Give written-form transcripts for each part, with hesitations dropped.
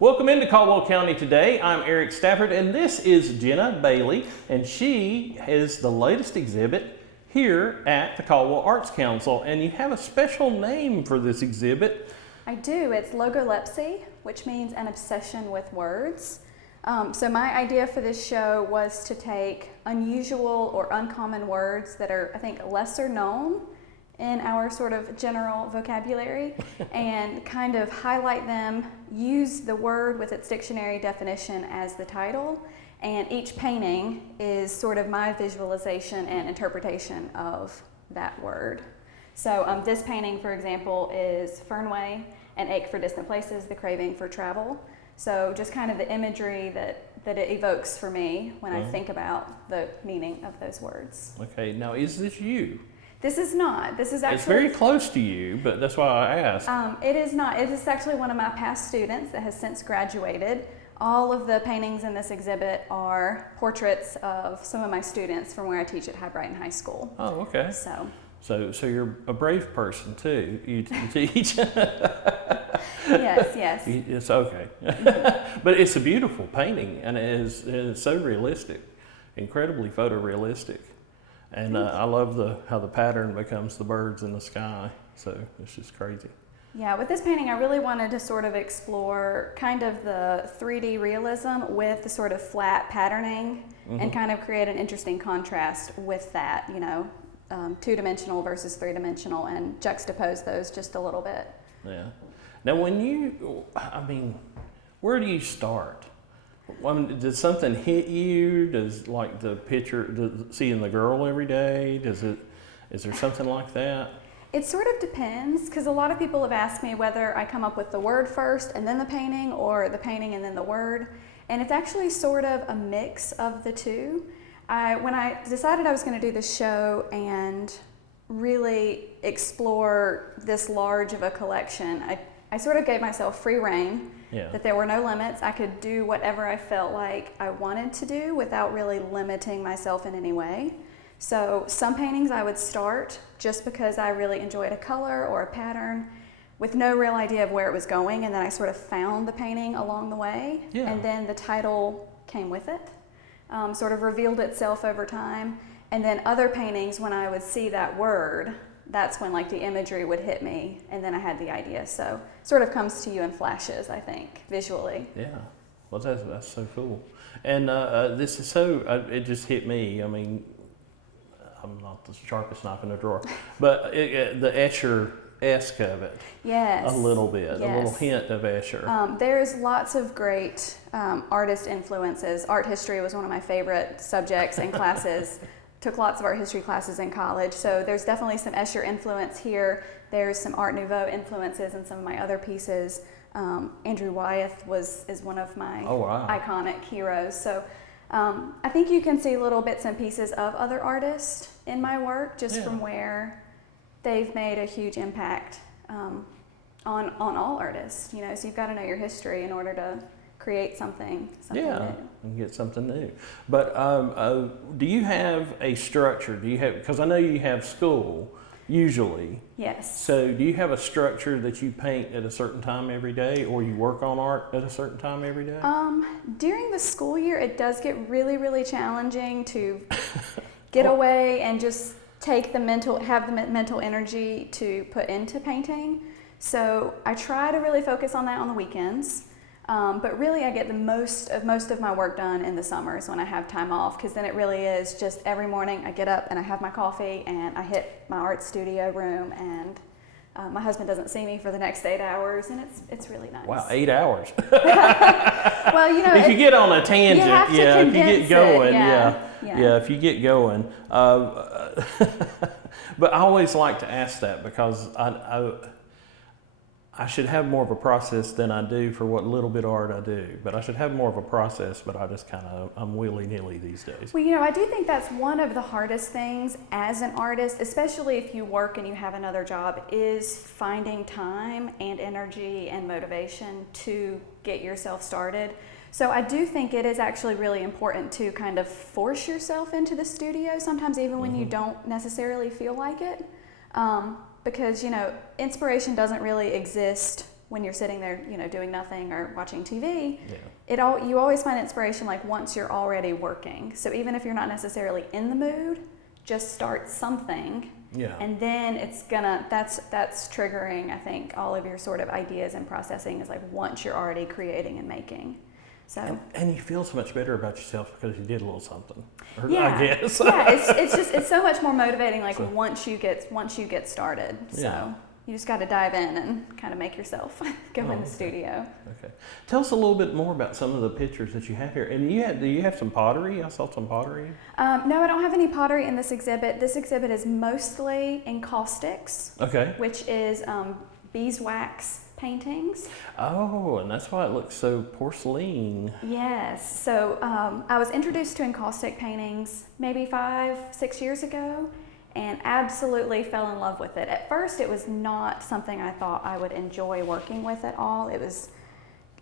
Welcome into Caldwell County today. I'm Eric Stafford and this is Jenna Bailey, and she is the latest exhibit here at the Caldwell Arts Council, and you have a special name for this exhibit. I do. It's Logolepsy, which means an obsession with words. So my idea for this show was to take unusual or uncommon words that are, I think, lesser known in our sort of general vocabulary and kind of highlight them, use the word with its dictionary definition as the title, and each painting is sort of my visualization and interpretation of that word. So this painting, for example, is Fernway, an ache for distant places, the craving for travel. So just kind of the imagery that it evokes for me when I think about the meaning of those words. Okay, now is this you? This is not. This is actually... It's very close to you, but that's why I asked. It is not. It is actually one of my past students that has since graduated. All of the paintings in this exhibit are portraits of some of my students from where I teach at Hibriten High School. Oh, okay. So you're a brave person too. You teach. Yes. It's okay. But it's a beautiful painting, and it is so realistic, incredibly photorealistic. And I love how the pattern becomes the birds in the sky. So it's just crazy. Yeah, with this painting, I really wanted to sort of explore kind of the 3D realism with the sort of flat patterning and kind of create an interesting contrast with that, you know, two-dimensional versus three-dimensional, and juxtapose those just a little bit. Yeah. Now where do you start? Does something hit you? Does like the picture, seeing the girl every day, is there something like that? It sort of depends, because a lot of people have asked me whether I come up with the word first and then the painting, or the painting and then the word. And it's actually sort of a mix of the two. When I decided I was going to do this show and really explore this large of a collection, I sort of gave myself free rein. Yeah. That there were no limits. I could do whatever I felt like I wanted to do without really limiting myself in any way. So some paintings I would start just because I really enjoyed a color or a pattern with no real idea of where it was going, and then I sort of found the painting along the way. Yeah. And then the title came with it, sort of revealed itself over time. And then other paintings, when I would see that word, that's when like the imagery would hit me, and then I had the idea. So sort of comes to you in flashes, I think, visually. Yeah, well that's so cool. And this is it just hit me. I mean, I'm not the sharpest knife in the drawer, but the Escher-esque of it. Yes. A little bit, yes. A little hint of Escher. There's lots of great artist influences. Art history was one of my favorite subjects and classes. Took lots of art history classes in college, so there's definitely some Escher influence here. There's some Art Nouveau influences in some of my other pieces. Andrew Wyeth is one of my iconic heroes. So I think you can see little bits and pieces of other artists in my work, just from where they've made a huge impact on all artists. You know, so you've got to know your history in order to create something new. And get something new. But do you have a structure? Because I know you have school usually. Yes. So do you have a structure that you paint at a certain time every day, or you work on art at a certain time every day? During the school year, it does get really, really challenging to get away and just have the mental energy to put into painting. So I try to really focus on that on the weekends. But really I get the most of my work done in the summers when I have time off, because then it really is just every morning I get up and I have my coffee and I hit my art studio room, and my husband doesn't see me for the next 8 hours, and it's really nice. Wow, 8 hours. Well, you know, if you get on a tangent, if you get going, if you get going. But I always like to ask that, because I should have more of a process than I do for what little bit of art I do. But I should have more of a process, but I just I'm willy-nilly these days. Well, you know, I do think that's one of the hardest things as an artist, especially if you work and you have another job, is finding time and energy and motivation to get yourself started. So I do think it is actually really important to kind of force yourself into the studio, sometimes even when you don't necessarily feel like it. Because, you know, inspiration doesn't really exist when you're sitting there, doing nothing or watching TV, Yeah. you always find inspiration like once you're already working. So even if you're not necessarily in the mood, just start something. Yeah. And then that's triggering, I think, all of your sort of ideas and processing is like once you're already creating and making. So and you feel so much better about yourself because you did a little something. yeah, I guess. yeah, it's so much more motivating. Like once you get started. So Yeah. you just got to dive in and kind of make yourself go in the studio. Okay. Tell us a little bit more about some of the pictures that you have here. And do you have some pottery? I saw some pottery. No, I don't have any pottery in this exhibit. This exhibit is mostly encaustics, Okay. which is beeswax paintings. Oh, and that's why it looks so porcelain. Yes. So I was introduced to encaustic paintings maybe 5-6 years ago and absolutely fell in love with it. At first, it was not something I thought I would enjoy working with at all.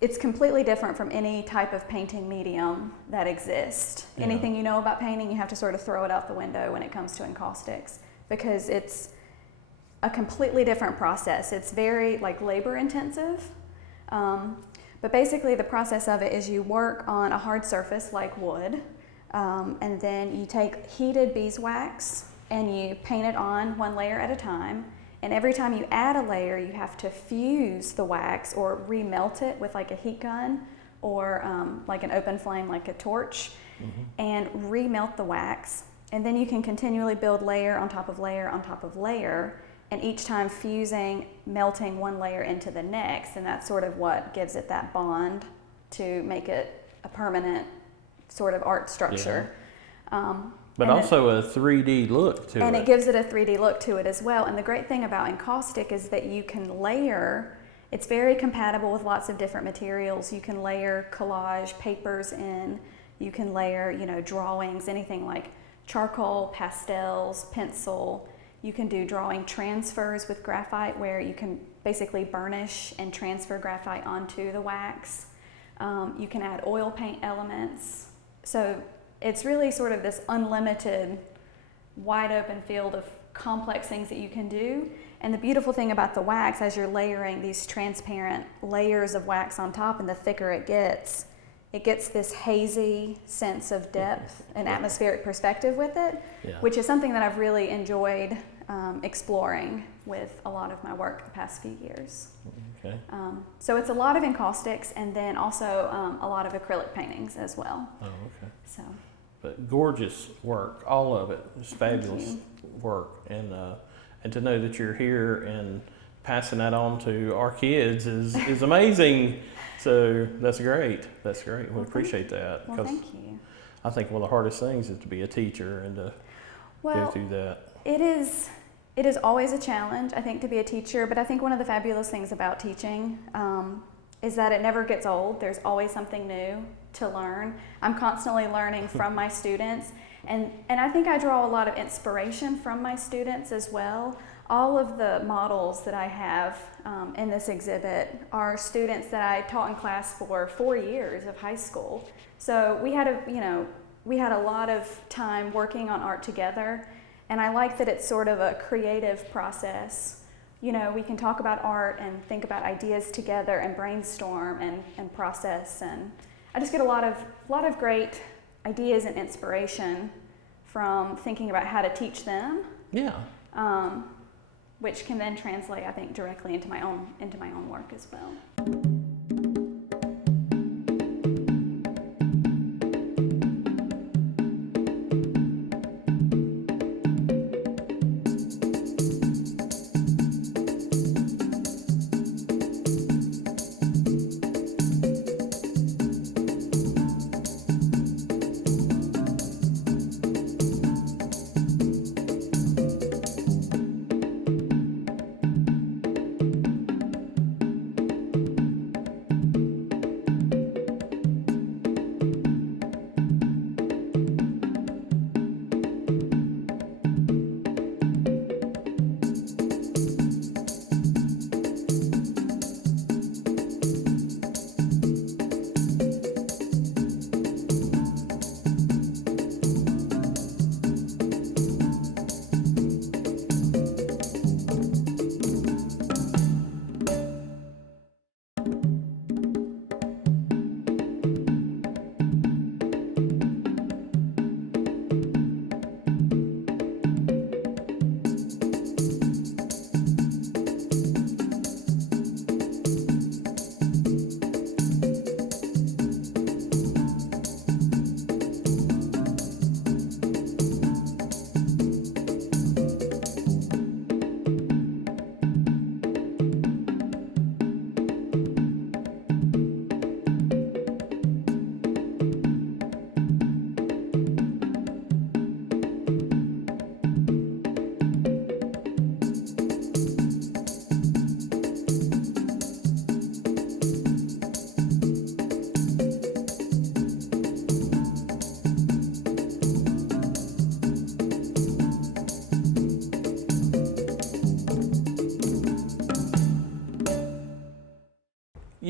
It's completely different from any type of painting medium that exists. Yeah. Anything you know about painting, you have to sort of throw it out the window when it comes to encaustics because it's a completely different process. It's very labor intensive, but basically the process of it is you work on a hard surface like wood, and then you take heated beeswax and you paint it on one layer at a time. And every time you add a layer, you have to fuse the wax or remelt it with like a heat gun or like an open flame, like a torch, and remelt the wax. And then you can continually build layer on top of layer on top of layer, and each time fusing, melting one layer into the next. And that's sort of what gives it that bond to make it a permanent sort of art structure. Yeah. But also a 3D look to it. And it gives it a 3D look to it as well. And the great thing about encaustic is that you can layer, it's very compatible with lots of different materials. You can layer collage papers in, you can layer, drawings, anything like charcoal, pastels, pencil. You can do drawing transfers with graphite where you can basically burnish and transfer graphite onto the wax. You can add oil paint elements. So it's really sort of this unlimited, wide open field of complex things that you can do. And the beautiful thing about the wax, as you're layering these transparent layers of wax on top, and the thicker it gets this hazy sense of depth and atmospheric perspective with it, which is something that I've really enjoyed exploring with a lot of my work the past few years. Okay. So it's a lot of encaustics and then also a lot of acrylic paintings as well. Oh, okay. So. But gorgeous work, all of it. It's fabulous work, and to know that you're here and passing that on to our kids is amazing. So that's great. That's great. We appreciate that. Well, thank you. I think one of the hardest things is to be a teacher and to go through that. It is always a challenge, I think, to be a teacher. But I think one of the fabulous things about teaching is that it never gets old. There's always something new to learn. I'm constantly learning from my students, and I think I draw a lot of inspiration from my students as well. All of the models that I have in this exhibit are students that I taught in class for 4 years of high school. So we had a lot of time working on art together, and I like that it's sort of a creative process. We can talk about art and think about ideas together and brainstorm and process, and I just get a lot of great ideas and inspiration from thinking about how to teach them. Yeah. Which can then translate, I think, directly into my own work as well.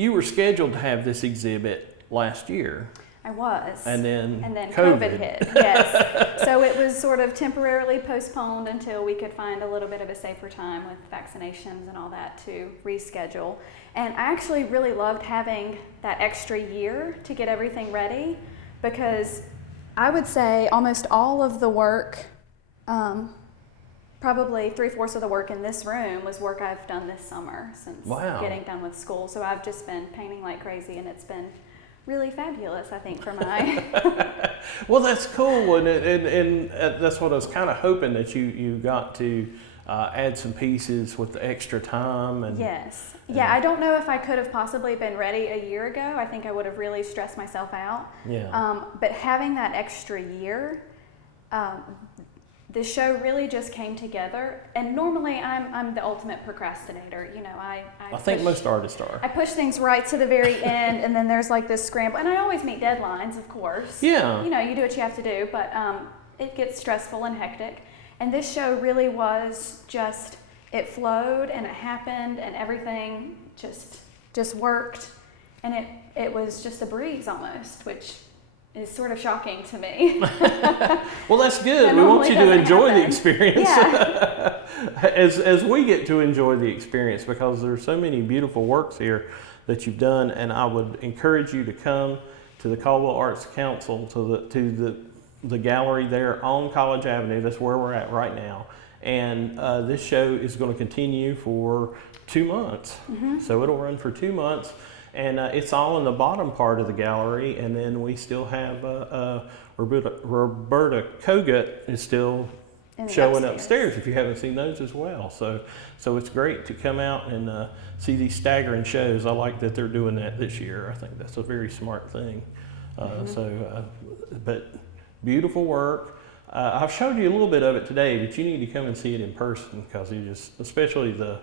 you were scheduled to have this exhibit last year. I was. And then COVID hit, yes. So it was sort of temporarily postponed until we could find a little bit of a safer time with vaccinations and all that to reschedule. And I actually really loved having that extra year to get everything ready, because I would say almost all of the work, probably 3/4 of the work in this room was work I've done this summer since getting done with school. So I've just been painting like crazy, and it's been really fabulous, I think, for my... Well, that's cool, and that's what I was kind of hoping, that you got to add some pieces with the extra time. And yes. Yeah, I don't know if I could have possibly been ready a year ago. I think I would have really stressed myself out. Yeah. But having that extra year, the show really just came together. And normally I'm the ultimate procrastinator. You know, I think most artists are. I push things right to the very end, and then there's like this scramble. And I always meet deadlines, of course. Yeah. You know, you do what you have to do, but it gets stressful and hectic. And this show really was just, it flowed and it happened, and everything just worked. And it was just a breeze almost, which is sort of shocking to me. Well, that's good. We want you to enjoy the experience. Yeah. as we get to enjoy the experience, because there's so many beautiful works here that you've done, and I would encourage you to come to the Caldwell Arts Council, to the gallery there on College Avenue. That's where we're at right now. And this show is going to continue for 2 months. Mm-hmm. So it'll run for 2 months. And it's all in the bottom part of the gallery. And then we still have Roberta Kogut is still showing upstairs, if you haven't seen those as well. So it's great to come out and see these staggering shows. I like that they're doing that this year. I think that's a very smart thing. But beautiful work. I've showed you a little bit of it today, but you need to come and see it in person, because you just, especially the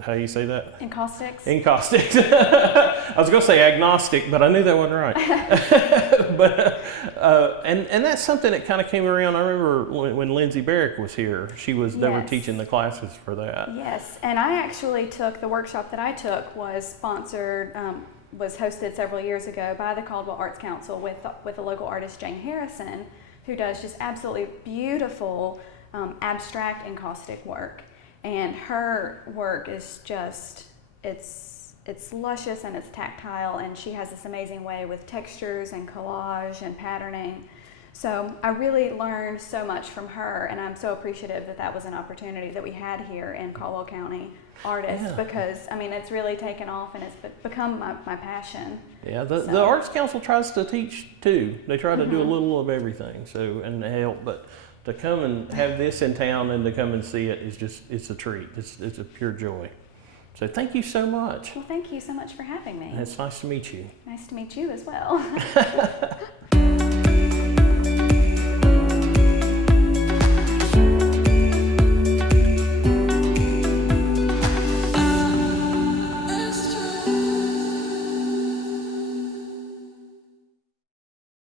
how you say that? Encaustics. Encaustics. I was going to say agnostic, but I knew that wasn't right. But and that's something that kind of came around. I remember when Lindsay Barrick was here. They were teaching the classes for that. Yes, and I actually took the workshop that I took was sponsored. Was hosted several years ago by the Caldwell Arts Council with a local artist, Jane Harrison, who does just absolutely beautiful abstract encaustic work. And her work is just, it's luscious and it's tactile, and she has this amazing way with textures and collage and patterning. So I really learned so much from her, and I'm so appreciative that was an opportunity that we had here in Caldwell County Artists, because I mean it's really taken off and it's become my passion. Yeah, the Arts Council tries to teach too. They try to do a little of everything, and help, but to come and have this in town and to come and see it is just, it's a treat. It's a pure joy. So thank you so much. Well, thank you so much for having me. And it's nice to meet you. Nice to meet you as well.